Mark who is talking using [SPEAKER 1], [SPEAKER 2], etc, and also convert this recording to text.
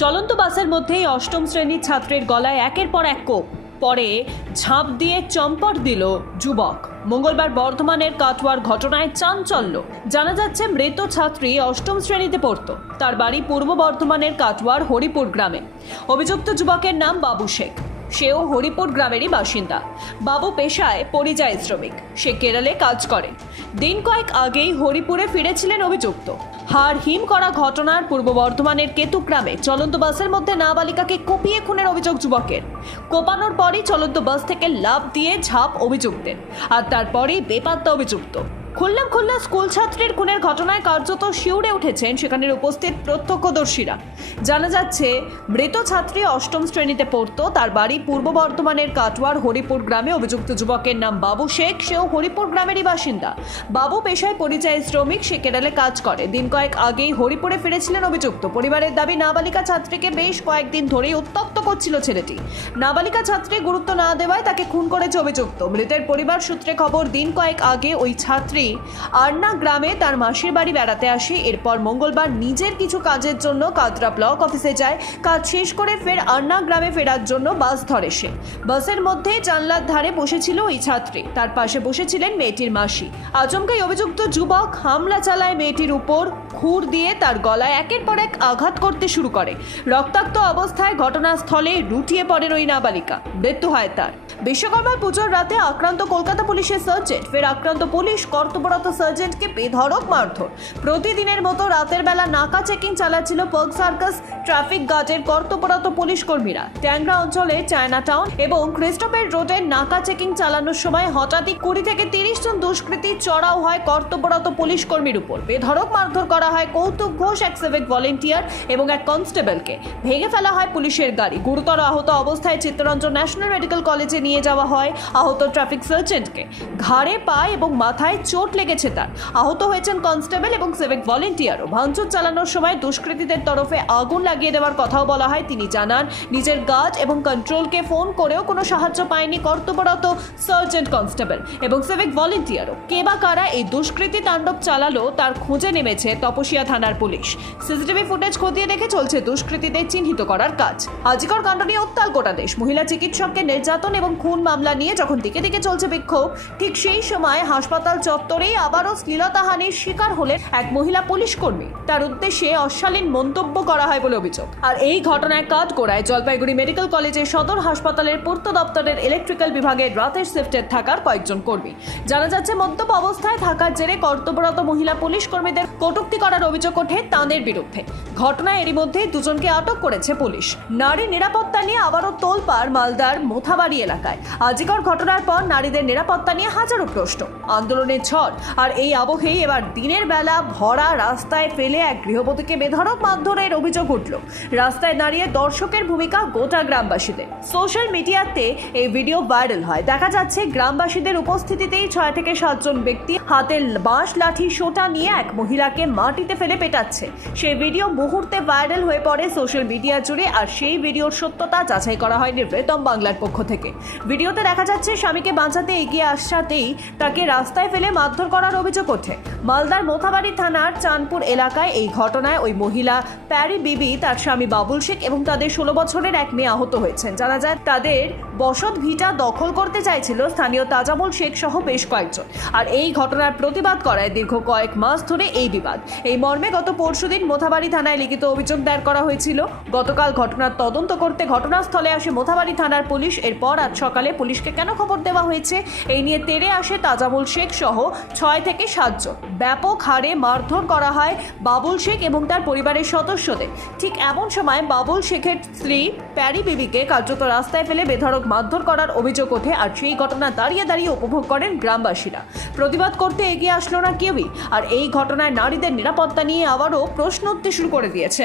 [SPEAKER 1] চলন্ত বাসের মধ্যেই অষ্টম শ্রেণির ছাত্রের গলায় একের পর এক কোপ। পরে ঝাঁপ দিয়ে চম্পট দিল যুবক। মঙ্গলবার বর্ধমানের কাটোয়ার ঘটনায় চাঞ্চল্য। জানা যাচ্ছে, মৃত ছাত্রী অষ্টম শ্রেণীতে পড়ত। তার বাড়ি পূর্ব বর্ধমানের কাটোয়ার হরিপুর গ্রামে। অভিযুক্ত যুবকের নাম বাবু শেখ। সেও হরিপুর গ্রামেরই বাসিন্দা। বাবু পেশায় পরিযায়ী শ্রমিক। সে কেরালে কাজ করে। দিন কয়েক আগেই হরিপুরে ফিরেছিলেন অভিযুক্ত। হার হিম করা ঘটনার পূর্ব বর্ধমানের কেতু গ্রামে চলন্ত বাসের মধ্যে নাবালিকাকে কুপিয়ে খুনের অভিযোগ যুবকের। কোপানোর পরই চলন্ত বাস থেকে লাভ দিয়ে ঝাঁপ অভিযুক্তের। আর তারপরেই বেপাত্তা অভিযুক্ত। খুললাম খুলনা স্কুল ছাত্রীর খুনের ঘটনায় কার্যত শিউরে উঠেছেন সেখানের উপস্থিত প্রত্যক্ষদর্শীরা। জানা যাচ্ছে, মৃত ছাত্রী অষ্টম শ্রেণীতে পড়তো, তার বাড়ি পূর্ব বর্ধমানের কাটোয়ার হরিপুর গ্রামে। অভিযুক্ত যুবকের নাম বাবু শেখ, সেও হরিপুর গ্রামেরই বাসিন্দা। বাবু পেশায় পরিযায়ী শ্রমিক, সে কেরালে কাজ করে। দিন কয়েক আগেই হরিপুরে ফিরেছিলেন অভিযুক্ত। পরিবারের দাবি, নাবালিকা ছাত্রীকে বেশ কয়েকদিন ধরেই উত্তক্ত করছিল ছেলেটি। নাবালিকা ছাত্রী গুরুত্ব না দেওয়ায় তাকে খুন করেছে অভিযুক্ত। মৃতের পরিবার সূত্রে খবর, দিন কয়েক আগে ওই ছাত্রী আরনা গ্রামে তার মাসির বাড়ি বেড়াতে আসে। এরপর মঙ্গলবার নিজের কিছু কাজের জন্য কাতরা ব্লক অফিসে যায়। কাজ শেষ করে ফের আরনা গ্রামে ফেরার জন্য বাস ধরে সে। বাসের মধ্যে জানলার ধারে বসেছিল ওই ছাত্রী। তার পাশে বসেছিলেন মেয়েটির মাসি। আচমকাই অভিযুক্ত যুবক হামলা চালায় মেয়েটির উপর খুর দিয়ে তার গলায় একের পর এক আঘাত করতে শুরু করে। রক্তাক্ত অবস্থায় ঘটনাস্থলে রুটিয়ে পড়েন ওই নাবালিকা। মৃত্যু হয় তার। বিশ্বকর্মা পুজোর রাতে আক্রান্ত কলকাতা পুলিশের সার্জেন্ট। ফের আক্রান্ত পুলিশ কর্তব্যরত সার্জেন্টকে বেধড়ক মারধর। প্রতিদিনের মতো রাতের বেলা নাকা চেকিং চালাচ্ছিল পার্ক সার্কাস, ট্রাফিক গার্ডের কর্তব্যরত পুলিশ কর্মীরা। ট্যাংরা অঞ্চলে চায়না টাউন এবং ক্রিস্টোফের রোডের নাকা চেকিং চালানোর সময় হঠাৎই কুড়ি থেকে তিরিশ জন দুষ্কৃতী চড়াও হয় কর্তব্যরত পুলিশ কর্মীর উপর। বেধড়ক মারধর করা হয় কৌতুক ঘোষ, এক সিভিক ভলেন্টিয়ার এবং এক কনস্টেবলকে। ভেঙে ফেলা হয় পুলিশের গাড়ি। গুরুতর আহত অবস্থায় চিত্তরঞ্জন ন্যাশনাল মেডিকেল কলেজে নিয়ে যাওয়া হয় আহত ট্রাফিক সার্জেন্টকে ঘাড়ে পা এবং মাথায় চোট লেগেছে তার। আহত হয়েছেন কনস্টেবল এবং সিভিক ভলেন্টিয়ারও ভাঙচুর চালানোর সময় দুষ্কৃতীদের তরফে আগুন লাগিয়ে দেওয়ার কথাও বলা হয়। তিনি জানান, নিজের গার্ড এবং কন্ট্রোলকে ফোন করেও কোনো সাহায্য পায়নি কর্তব্যরত সার্জেন্ট কনস্টেবল এবং সিভিক ভলেন্টিয়ারও কে বা কারা এই দুষ্কৃতী তাণ্ডব চালালো তার খুঁজে নেমেছে তপসিয়া থানার পুলিশ। সিসিটিভি ফুটেজ খতিয়ে দেখে চলছে দুষ্কৃতীদের চিহ্নিত করার কাজ। আজিকর কাণ্ড নিয়ে উত্তাল গোটা দেশ। মহিলা চিকিৎসককে নির্যাতন এবং খুন মামলা নিয়ে যখন দিকে দিকে চলছে বিক্ষোভ, ঠিক সেই সময় হাসপাতাল চত্বরেই আবারও শ্লীলতাহানির শিকার হলেন এক মহিলা পুলিশ কর্মী। তার উদ্দেশ্যে অশালীন মন্তব্য করা হয় বলে অভিযোগ। আর এই ঘটনায় কাজ করায় জলপাইগুড়ি মেডিকেল কলেজের সদর হাসপাতালের পূর্ত দপ্তরের ইলেকট্রিক্যাল বিভাগের রাতের শিফটে থাকার কয়েকজন কর্মী। জানা যাচ্ছে, মদ্যপ অবস্থায় থাকার জেরে কর্তব্যরত মহিলা পুলিশ কর্মীদের কটূক্তি করার অভিযোগ ওঠে তাঁদের বিরুদ্ধে। ঘটনায় এরই মধ্যে দুজনকে আটক করেছে পুলিশ। নারী নিরাপত্তা নিয়ে আবারও তোলপাড় মালদার মোথাবাড়ি এলাকায় আজিকর ঘটনার পর নারীদের নিরাপত্তা নিয়ে হাজারো প্রশ্ন। আন্দোলনের ঝড় আর এই আবহেই এবার দিনের বেলা ভরা রাস্তায় ফেলে এক গৃহবধূকে বেধড়ক মারধরের অভিযোগ উঠল। রাস্তায় দাঁড়িয়ে দর্শকের ভূমিকা গোটা গ্রামবাসীদের। সোশ্যাল মিডিয়াতে এই ভিডিও ভাইরাল হয়। দেখা যাচ্ছে গ্রামবাসীদের উপস্থিতিতেই ছয় থেকে সাতজন ব্যক্তি হাতে বাঁশ, লাঠি, সোটা নিয়ে এক মহিলাকে মাটিতে ফেলে পেটাচ্ছে। সেই ভিডিও মুহূর্তে ভাইরাল হয়ে পড়ে সোশ্যাল মিডিয়া জুড়ে। আর সেই ভিডিওর সত্যতা যাচাই করা হয়নি রেতম বাংলার পক্ষ থেকে। ভিডিওতে দেখা যাচ্ছে স্বামীকে বাঁচাতে এগিয়ে আসাতেই তাকে রাস্তায় ফেলে মারধর করার অভিযোগ ওঠে। মালদার মোথাবাড়ি থানার চাঁদপুর এলাকায় এই ঘটনায় ওই মহিলা প্যারি বিবি, তার স্বামী বাবুল শেখ এবং তাদের ষোলো বছরের এক মেয়ে আহত হয়েছেন। জানা যায় তাদের বসত ভিটা দখল করতে চাইছিল স্থানীয় তাজামুল শেখ সহ বেশ কয়েকজন। আর এই ঘটনার প্রতিবাদ করায় দীর্ঘ কয়েক মাস ধরে এই বিবাদ। এই মর্মে গত পরশুদিন মোথাবাড়ি থানায় লিখিত অভিযোগ দায়ের করা হয়েছিল। গতকাল ঘটনার তদন্ত করতে ঘটনাস্থলে আসে মোথাবাড়ি থানার পুলিশ। এরপর আজ সকালে পুলিশকে কেন খবর দেওয়া হয়েছে? এই নিয়ে তেড়ে আসে তাজামুল শেখ সহ ছয় থেকে সাতজন। ব্যাপক হারে মারধর করা হয় বাবুল শেখ এবং তার পরিবারের সদস্যদের। ঠিক এমন সময় বাবুল শেখের স্ত্রী প্যারি বিবিকে কার্যত রাস্তায় ফেলে বেধড়ক মারধর করার অভিযোগ ওঠে আর সেই ঘটনা দাঁড়িয়ে দাঁড়িয়ে উপভোগ করেন গ্রামবাসীরা। প্রতিবাদ করতে এগিয়ে আসলো না কেউই। আর এই ঘটনায় নারীদের নিরাপত্তা নিয়ে আবারও প্রশ্ন উঠতে শুরু করে দিয়েছে।